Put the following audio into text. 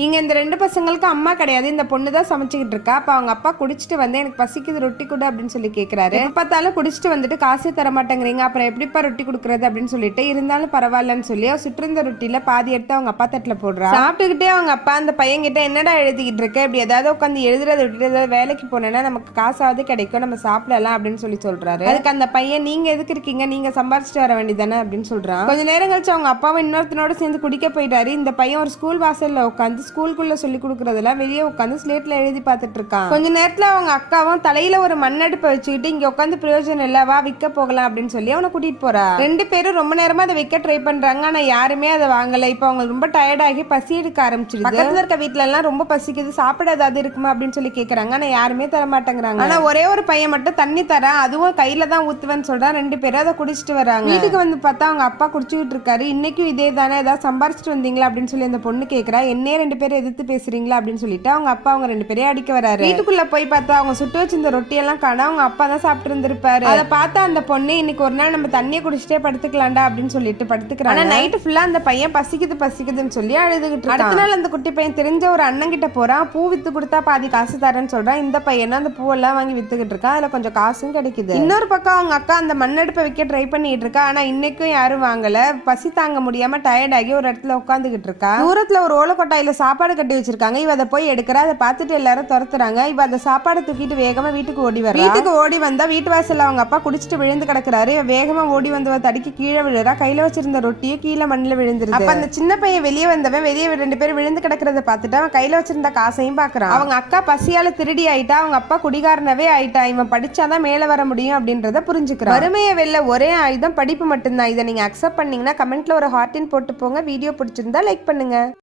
இங்க இந்த 2 பசங்களுக்கு அம்மா கிடையாது. இந்த பொண்ணு தான் சமைச்சுக்கிட்டு இருக்கா. அப்ப அவங்க அப்பா குடிச்சிட்டு வந்து எனக்கு பசிக்குது ரொட்டி கொடு அப்படின்னு சொல்லி கேக்குறாரு. எப்ப பார்த்தாலும் குடிச்சிட்டு வந்துட்டு காசே தர மாட்டேங்கிறீங்க, அப்புறம் எப்படிப்பா ரொட்டி கொடுக்கறது அப்படின்னு சொல்லிட்டு, இருந்தாலும் பரவாயில்லன்னு சொல்லி சுற்றிருந்த ரொட்டியில பாதி எடுத்து அவங்க அப்பா தட்டுல போடுறா. சாப்பிட்டுக்கிட்டே அவங்க அப்பா அந்த பையன் கிட்ட என்னடா எழுதிக்கிட்டு இருக்க, இப்படி ஏதாவது உட்காந்து எழுதுறத விட்டுட்டு ஏதாவது வேலைக்கு போனேன்னா நமக்கு காசாவது கிடைக்கும், நம்ம சாப்பிடலாம் அப்படின்னு சொல்லி சொல்றாரு. அதுக்கு அந்த பையன் நீங்க எதுக்கு இருக்கீங்க, நீங்க சம்பாரிச்சுட்டு வர வேண்டியதானே அப்படின்னு சொல்றான். கொஞ்ச நேரம் கழிச்சு அவங்க அப்பாவும் இன்னொருத்தனோட சேர்ந்து குடிக்க போயிட்டாரு. இந்த பையன் ஒரு ஸ்கூல் வாசல்ல உட்காந்து ஸ்கூலுக்குள்ள சொல்லி கொடுக்கறதெல்லாம் வெளியே உட்காந்து ஸ்லேட்ல எழுதி பார்த்துட்டு இருக்கான். கொஞ்ச நேரத்துல அவங்க அக்காவும் தலையில ஒரு மண்ணடுப்பை வச்சுக்கிட்டு இங்க உட்காந்து பிரயோஜனம் இல்ல, வா விற்க போகலாம் அப்படின்னு சொல்லி அவனை கூட்டிட்டு போறா. 2 பேரும் ரொம்ப நேரமா அதை விற்க ட்ரை பண்றாங்க, ஆனா யாருமே அதை வாங்கல. இப்ப அவங்க ரொம்ப டயர்ட் ஆகி பசி எடுக்க ஆரம்பிச்சிருது. பக்கத்துல இருக்க வீட்டுல எல்லாம் ரொம்ப பசிக்குது, சாப்பிட ஏதாவது இருக்குமா அப்படின்னு சொல்லி கேக்குறாங்க, ஆனா யாருமே தர மாட்டேங்கிறாங்க. ஆனா ஒரே ஒரு பையன் மட்டும் தண்ணி தரேன், அதுவும் கையில தான் ஊத்துவேன்னு சொல்றான். 2 பேரும் அதை குடிச்சிட்டு வராங்க. வீட்டுக்கு வந்து பார்த்தா அவங்க அப்பா குடிச்சுக்கிட்டு இருக்காரு. இன்னைக்கும் இதே தானே, ஏதாவது சம்பாரிச்சிட்டு வந்தீங்களா அப்படின்னு சொல்லி அந்த பொண்ணு கேக்குறா. என்னையே 2 பேரும் எதிர்த்து பேசுறீங்களா அப்படின்னு சொல்லிட்டு அவங்க அப்பா அவங்க 2 பேரையும் அடிக்க வராரு. வீட்டுக்குள்ள போய் பார்த்தா அவங்க சுட்டு வச்சிருந்த ரொட்டி எல்லாம் காணோம். அவங்க அப்பா தான் சாப்பிட்டு இருந்திருப்பாரு. அதை பார்த்தா அந்த பொண்ணு இன்னைக்கு ஒரு நாள் நம்ம தண்ணியை குடிச்சிட்டே படுத்துக்கலாம்டா அப்படின்னு சொல்லிட்டு படுத்துக்கிறாங்க. ஆனா நைட்டு ஃபுல்லா அந்த பையன் பசிக்குதுன்னு சொல்லி அழுதுகிட்டு இருக்கான். அடுத்த நாள் அந்த குட்டி பையன் தெரிஞ்ச ஒரு அண்ணன் கிட்ட போறான். பூ வித்து கொடுத்தா பாதி காசு தரேன்னு சொல்றான். இந்த பையன் அந்த பூவெல்லாம் வாங்கி வித்துக்கிட்டு இருக்கான். அதுல கொஞ்சம் காசும் கிடைக்குது. இன்னொரு பக்கம் அவங்க அக்கா அந்த மண்ணடுப்பை வைக்க ட்ரை பண்ணிட்டு இருக்கா. ஆனா இன்னைக்கும் யாரும் வாங்கல. பசி தாங்க முடியாம டயர்ட் ஆகி ஒரு இடத்துல உட்காந்துகிட்டு இருக்கா. தூரத்துல ஒரு ஓலக்கொட்டாயில சாப்பாடு கட்டி வச்சிருக்காங்க. இவ அதை போய் எடுக்கிறா. அதை பார்த்துட்டு எல்லாரும் துரத்துறாங்க. இவ அந்த சாப்பாடை தூக்கிட்டு வேகமா வீட்டுக்கு ஓடி வர. வீட்டுக்கு ஓடி வந்தா வீட்டு வாசல்ல அவங்க அப்பா குடிச்சிட்டு விழுந்து கிடக்குறாரு. இவ வேகமா ஓடி வந்தவ தடிக்கு கீழே விழுறா. கையில வச்சிருந்த ரொட்டியும் கீழே மண்ணில் விழுந்துருது. அப்ப அந்த சின்ன பையன் வெளியே வந்தவன் வெளியே 2 பேரும் விழுந்து கிடக்கிறத பார்த்துட்டு அவன் கையில வச்சிருந்த காசையும் பாக்குறான். அவங்க அக்கா பசியால திருடி ஆயிட்டா, அவங்க அப்பா குடிகாரனவே ஆயிட்டா. இவன் படிச்சாதான் மேல வர முடியும் அப்படின்றத புரிஞ்சுக்கிறான். வறுமையை வெல்ல ஒரே ஆயுதம் படிப்பு மட்டும்தான். இதை நீங்க அக்செப்ட் பண்ணீங்கன்னா கமெண்ட்ல ஒரு ஹார்ட்டின் போட்டு போங்க. வீடியோ பிடிச்சிருந்தா லைக் பண்ணுங்க.